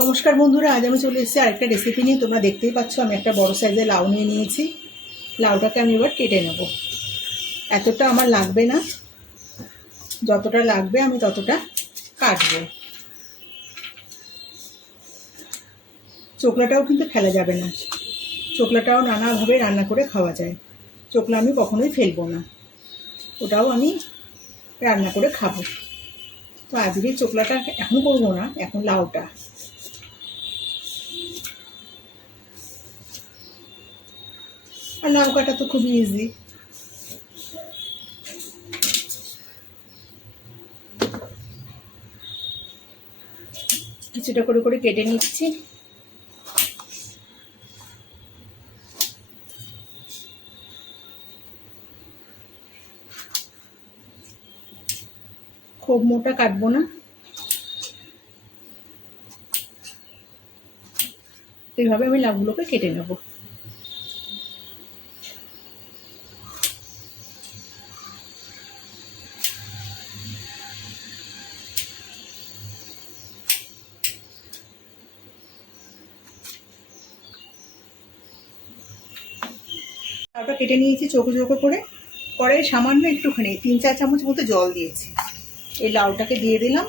নমস্কার বন্ধুরা, আজ আমি চলে এসেছি আরেকটা রেসিপি নিয়ে। তোমরা দেখতেই পাচ্ছ, আমি একটা বড় সাইজের লাউ নিয়ে নিয়েছি। লাউটাকে আমি এবার কেটে নেব। এতটা আমার লাগবে না। যতটা লাগবে আমি ততটা কাটবো। চোকলাটাও কিন্তু ফেলা যাবে না। চোকলাটাও নানাভাবে রান্না করে খাওয়া যায়। চোকলা আমি কখনোই ফেলব না। ওটাও আমি রান্না করে খাব। তো আজকে চোকলাটা এখন করব না, এখন লাউটা। আর লাউ কাটা তো খুবই ইজি কিছুটা করে করে কেটে নিচ্ছি। খুব মোটা কাটবো না। এইভাবে আমি লাউগুলোকে কেটে নেব। লাউটা কেটে নিয়েছি চোখো চোখো করে। পরে সামান্য একটুখানি, তিন, চার চামচ মতো জল দিয়েছি। এই লাউটাকে দিয়ে দিলাম।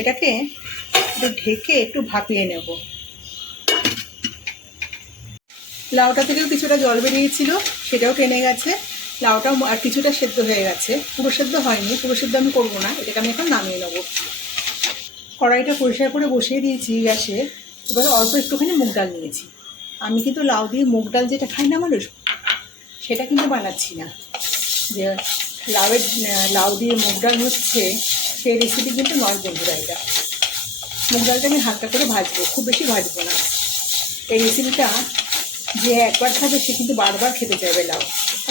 এটাকে একটু ঢেকে একটু ভাপিয়ে নেব। লাউটা থেকেও কিছুটা জল বেরিয়েছিল, সেটাও টেনে গেছে। লাউটাও আর কিছুটা সেদ্ধ হয়ে গেছে। পুরো সেদ্ধ হয়নি, পুরো সেদ্ধ আমি করব না, এটাকে আমি এখন নামিয়ে নেব। কড়াইটা পরিষ্কার করে বসিয়ে দিয়েছি গ্যাসে। এবার অল্প একটুখানি মুগ ডাল নিয়েছি। আমি কিন্তু লাউ দিয়ে মুগ ডাল যেটা খাই না মানুষ, সেটা কিন্তু বানাচ্ছি না। যে লাউয়ের, লাউ দিয়ে মুগ ডাল হচ্ছে সেই রেসিপি কিন্তু নয় বন্ধুরা এটা। মুগ ডালটা আমি হালকা করে ভাজবো, খুব বেশি ভাজবো না। এই রেসিপিটা যে একবার খাবে, সে কিন্তু বারবার খেতে চাইবে লাউ।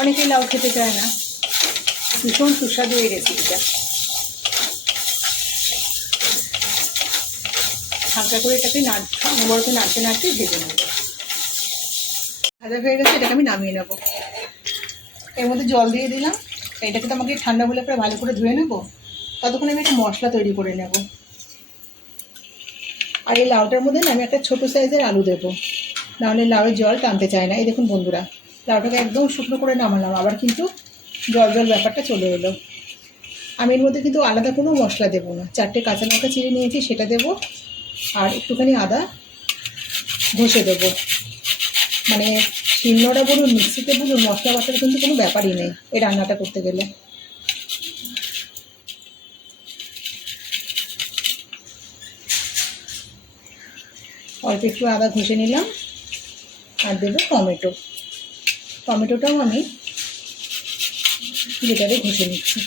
অনেকেই লাউ খেতে চায় না। ভীষণ সুস্বাদু এই রেসিপিটা হালকা করে এটাকে নাড় বড়তে নাড়তে নাড়তে ভেজে নেব। ভাজা হয়ে গেছে, এটাকে আমি নামিয়ে নেব। এর মধ্যে জল দিয়ে দিলাম। এটাকে তো আমাকে ঠান্ডা হলে পরে ভালো করে ধুয়ে নেব। ততক্ষণ আমি একটা মশলা তৈরি করে নেব। আর এই লাউটার মধ্যে আমি একটা ছোটো সাইজের আলু দেবো। নাহলে লাউয়ের জল টানতে চায় না। এই দেখুন বন্ধুরা, লাউটাকে একদম শুকনো করে নামালাম। আবার কিন্তু জল জল ব্যাপারটা চলে এলো। আমি এর মধ্যে কিন্তু আলাদা কোনো মশলা দেবো না। চারটে কাঁচা লঙ্কা চিড়ে নিয়েছি, সেটা দেবো। আর একটুখানি আদা ঘষে দেবো। মানে শিলনোড়া বলুন, মিক্সিতে বলুন মশলা বাটার কিন্তু কোনো ব্যাপারই নেই এই রান্নাটা করতে গেলে। অল্প একটু আদা ঘষে নিলাম, আর দেবো টমেটো। টমেটোটাও আমি যেটারে ঘষে নিচ্ছি।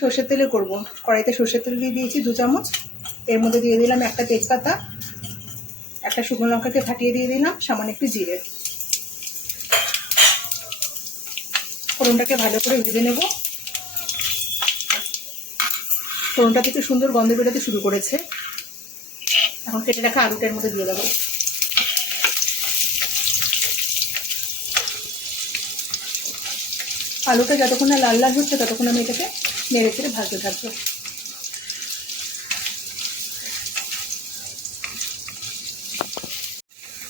সর্ষের তেলে করব। কড়াইতে সর্ষের তেল দিয়ে দিয়েছি দু চামচ। এর মধ্যে দিয়ে দিলাম একটা তেজপাতা, একটা শুকনো লঙ্কাকে ফাটিয়ে দিয়ে দিলাম, সামান্য একটু জিরে। ফোড়নটাকে ভালো করে ভেজে নেব। ফোড়নটা থেকে সুন্দর গন্ধ বেরোতে শুরু করেছে। এখন কেটে রাখা আলুটার মধ্যে দিয়ে দেবো। আলুটা যতক্ষণ না লাল লাল হচ্ছে, ততক্ষণ আমি এটাকে নেড়ে চেড়ে ভাজতে থাকব।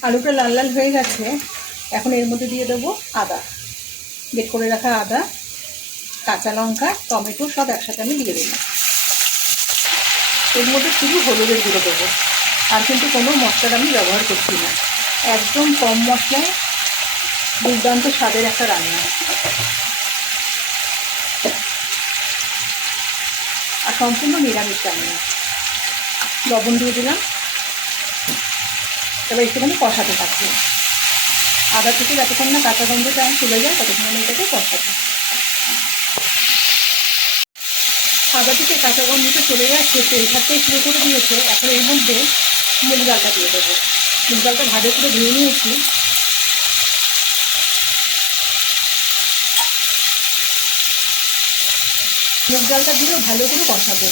আলুটা লাল লাল হয়ে গেছে, এখন এর মধ্যে দিয়ে দেবো আদা। বেট করে রাখা আদা, কাঁচা লঙ্কা, টমেটো সব একসাথে আমি দিয়ে দিলাম এর মধ্যে শুধু হলুদের গুঁড়ো দেবো। আর কিন্তু কোনো মশলার আমি ব্যবহার করছি না। একদম কম মশলায় দুর্দান্ত স্বাদের একটা রান্না। সম্পূর্ণ নিরামিষ রান্না। লবণ দিয়ে দিলাম। এবার একটুখানি কষাতে থাকব। আদা থেকে যতক্ষণ না কাঁচা গন্ধটা চলে যায়, ততক্ষণ আমি এটাকে কষাবো। আদা থেকে কাঁচা গন্ধটা চলে যাচ্ছে তেল থাকতে শুরু করে দিয়েছে। এখন এর মধ্যে মুগ ডালটা দিয়ে দেবো। মুগ ডালটা ভালো করে ধুয়ে নিয়েছি। মুগ ডালটা দিয়েও ভালো করে কষাবো।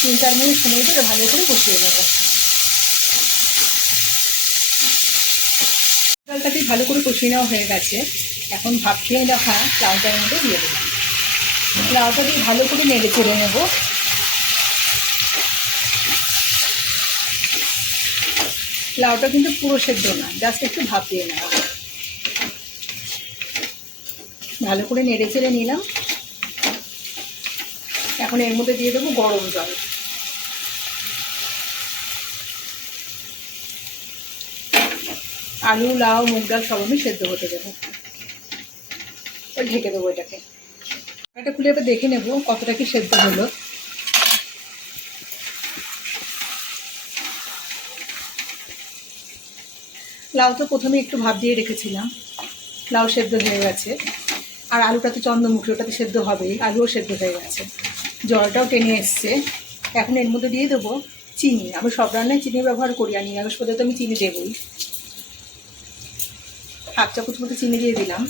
তিন, চার মিনিট সময় ধরে ভালো করে কষিয়ে নেব। ডালটাকে ভালো করে কষিয়ে নেওয়া হয়ে গেছে। এখন ভাপ খেয়ে রাখা লাউটার মধ্যে দিয়ে দিলাম লাউটা দিয়ে ভালো করে নেড়ে চেড়ে নেব। লাউটা কিন্তু পুরো সেদ্ধ না, জাস্ট একটু ভাপ দিয়ে নেওয়া ভালো করে নেড়ে চেড়ে নিলাম। এখন এর মধ্যে দিয়ে দেবো গরম জল। আলু, লাউ, মুগ ডাল সব আমি সেদ্ধ হতে দেবো। ঢেকে দেবো এটাকে। এটা খুলে এবার দেখে নেব কতটা কি সেদ্ধ হলো। লাউ তো প্রথমে একটু ভাব দিয়ে রেখেছিলাম। লাউ সেদ্ধ হয়ে গেছে। আর আলুটা তো চন্দ্রমুখী, ওটাতে সেদ্ধ হবেই। আলুও সেদ্ধ হয়ে গেছে। জলটাও টেনে এসছে। এখন এর মধ্যে দিয়ে দেবো চিনি। আমি সব রান্নায় চিনি ব্যবহার করি আর নিরামিষ পদ্ধতি আমি চিনি দেবই। হাফ চামচ মতো চিনি দিয়ে দিলাম।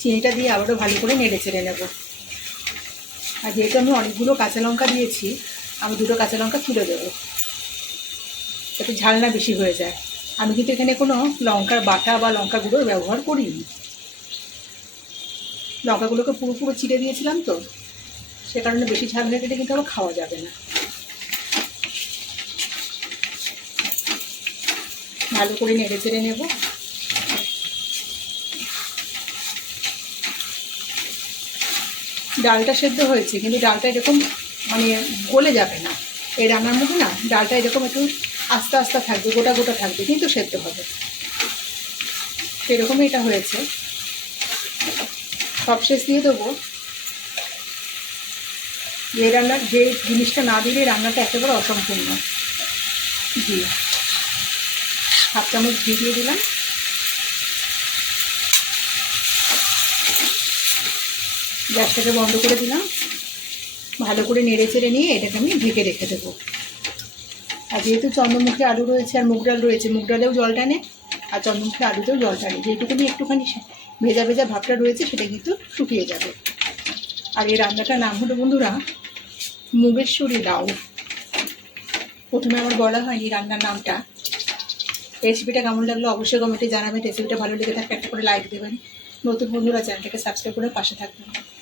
চিনিটা দিয়ে আবারও ভালো করে নেড়ে চেড়ে নেব। আর যেহেতু আমি অনেকগুলো কাঁচা লঙ্কা দিয়েছি, আমি দুটো কাঁচা লঙ্কা তুলে দেবো। যাতে ঝালনা বেশি হয়ে যায়। আমি কিন্তু এখানে কোনো লঙ্কার বাটা বা লঙ্কা গুঁড়োর ব্যবহার করিনি। লঙ্কাগুলোকে পুরো পুরো চিড়ে দিয়েছিলাম তো। সে কারণে বেশি ঝাল হয়ে গেলে কিন্তু আবার খাওয়া যাবে না। ভালো করে নেড়ে চেড়ে নেব। ডালটা সেদ্ধ হয়েছে, কিন্তু ডালটা এরকম মানে গলে যাবে না। এই রান্নার মধ্যে না ডালটা এরকম একটু আস্তে আস্তে থাকবে, গোটা গোটা থাকবে, কিন্তু সেদ্ধ হবে। সেরকমই এটা হয়েছে। সবশেষ দিয়ে দেবো। যে রান্নার যে জিনিসটা না দিলে রান্নাটা একেবারে অসম্পূর্ণ। ঘি হাফ চামচ ঘি দিয়ে দিলাম। গ্যাসটাকে বন্ধ করে দিলাম। ভালো করে নেড়ে চেড়ে নিয়ে এটাকে আমি ঢেকে রেখে দেবো। আর যেহেতু চন্দ্রমুখী আলু রয়েছে আর মুগ ডাল রয়েছে, মুগ ডালেও জল টানে আর চন্দ্রমুখী আলুতেও জল টানে। যেটুকুনি একটুখানি ভেজা ভেজা ভাবটা রয়েছে, সেটা কিন্তু শুকিয়ে যাবে। আর এই রান্নাটার নাম হলো, বন্ধুরা মুগেশ্বরী লাউ প্রথমে আমার বলা হয়নি রান্নার নামটা। রেসিপিটা কেমন লাগল অবশ্যই কমেন্টে জানাবেন। রেসিপিটা ভালো লেগে থাকলে একটা করে লাইক দেবেন। নতুন বন্ধুরা চ্যানেলটাকে সাবস্ক্রাইব করে পাশে থাকবেন।